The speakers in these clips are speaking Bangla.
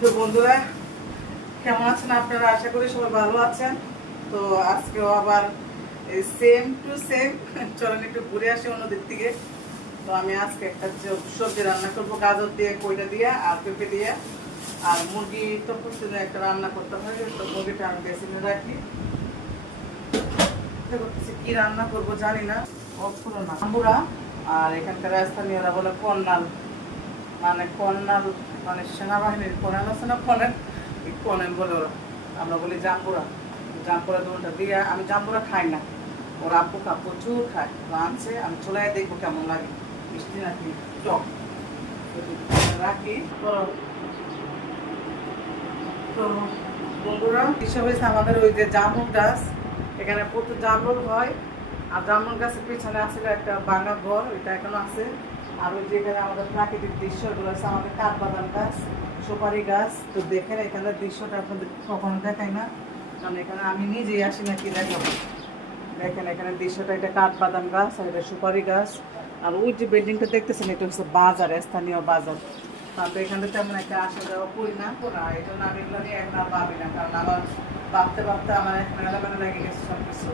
তো বন্ধুরা কেমন আছেন আপনারা? আশা করি সবাই ভালো আছেন। তো আজকেও আবার সেম টু সেম চলেন একটু ঘুরে আসি অন্য দিক থেকে। তো আমি আজকে একটা সবজি রান্না করবো, গাজর দিয়ে, কইটা দিয়ে আর পেঁপে দিয়ে। আর মুরগি তো প্রতিদিন একটা রান্না করতে হয়, তো মুরগিটা আমি বেসিনে রাখি। কি রান্না করবো জানি না, অপুরো না আমুরা। আর এখানকার স্থানীয়রা বলে কন্নাল, মানে কর্নাল, মানে সেনাবাহিনীর কর্নাল আছে না, কর্নেল, কর্নেল বলে ওরা। আমরা বলি জাম্বুরা। জাম্বুরা দুটা দিয়ে, আমি জাম্বুরা খাই না, ওরা আব্বু প্রচুর খায়। আনছে, আমি চলে দেখবো কেমন লাগে, মিষ্টি নাকি টক। রাখি তো বন্ধুরা, হিসাব হয়েছে আমাদের ওই যে জামুন গাছ, এখানে প্রচুর জামরুল হয়। আর জামরুল গাছের পিছনে আছে একটা ভাঙা ঘর, ওইটা এখনো আছে। আর ওই যেখানে আমাদের প্রাকৃতিক দৃশ্যগুলো আছে, আমাদের কাঠবাদাম গাছ, সুপারি গাছ। তো দেখেন এখানে দৃশ্যটা আপনাদের কখনো দেখাই না, কারণ এখানে আমি নিজেই আসি নাকি দেখাবো। দেখেন এখানে দৃশ্যটা, এটা কাঠবাদাম গাছ আর এটা সুপারি গাছ। আর ওই যে বিল্ডিংটা দেখতেছেন, এটা হচ্ছে বাজার, স্থানীয় বাজার। তারপরে এখানে তেমন একটা আসা যাওয়া করি না, এই জন্য আমি এগুলো নিয়ে এখন আর ভাবি না। কারণ আমার ভাবতে ভাবতে আমার এখন এলাকাটা লেগে গেছে সব কিছু,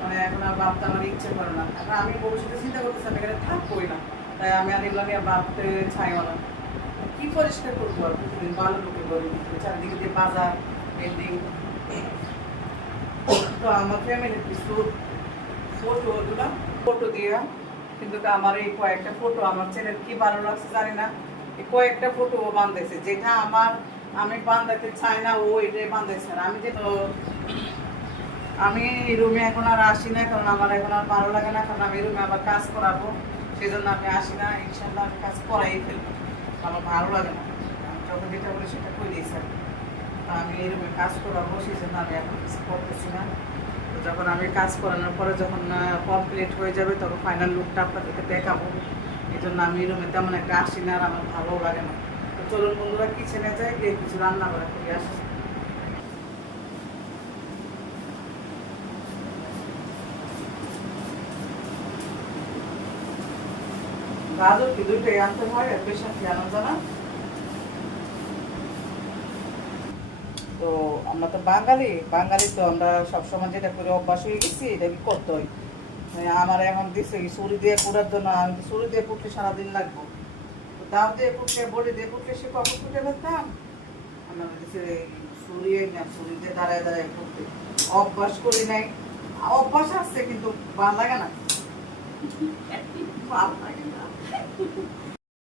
মানে এখন আর ভাবতে আমার ইচ্ছে করে না। এখন আমি ভবিষ্যতে চিন্তা করতেছি আমি এখানে থাকবোই না, তাই আমি আর এগুলো নিয়ে ভাবতে চাইও না। কি পরিষ্কার করবো আর প্রতিদিন ভালো ঢুকে করি, চারদিকে যে বাজার, বিল্ডিং। তো আমার ফ্যামিলির কিছু ফটো দিলাম, ফটো দিয়া। কিন্তু আমার এই কয়েকটা ফটো আমার ছেলের কি ভালো লাগছে জানি না, এই কয়েকটা ফটো ও বান্ধেছে, যেটা আমার আমি বান্ধাতে চাই না ও এটাই বান্ধাইছে। আমি যে আমি রুমে এখন আর আসি না, কারণ আমার এখন আর ভালো লাগে না, কারণ আমি রুমে আবার কাজ করাবো, সেই জন্য আমি আসি না। ইনশাল্লাহ আমি কাজ করাই ফেলবো, আমার ভালো লাগে না, যখন যেটা বলি সেটা করে দিয়েছি। আমি এই রুমে কাজ করাবো, সেই জন্য আমি এখন কিছু করতেছি না। যখন আমি কাজ করানোর পরে যখন কমপ্লিট হয়ে যাবে, তখন ফাইনাল লুকটা আপনাদেরকে দেখাবো। এই জন্য আমি এই রুমে তেমন একটা আসি না, আর আমার ভালোও লাগে না। তো চলুন বন্ধুরা, কিচেনে যাই, গিয়ে কিছু রান্না করে করে আসি। গাজর কি দুইটাই আনতে হয়, আর বেশি আনা জানা। তো আমরা তো বাঙালি, বাঙালি তো আমরা সবসময় যেটা করে অভ্যাস হয়ে গেছি, এটা কি করতে হয়। আমার এখন দিচ্ছে কি ছুরি দিয়ে কুড়ার জন্য, আমি ছুরি দিয়ে কুটলে সারাদিন লাগবো। তো দাও দিয়ে কুটলে, বডি দিয়ে কুটলে সে কখন কুটে ফেলতাম। আমার দিচ্ছে ছুরি না, ছুরি দিয়ে দাঁড়ায় দাঁড়ায় কুটতে অভ্যাস করি নাই। অভ্যাস আছে কিন্তু ভালো লাগে না, ভালো লাগে না।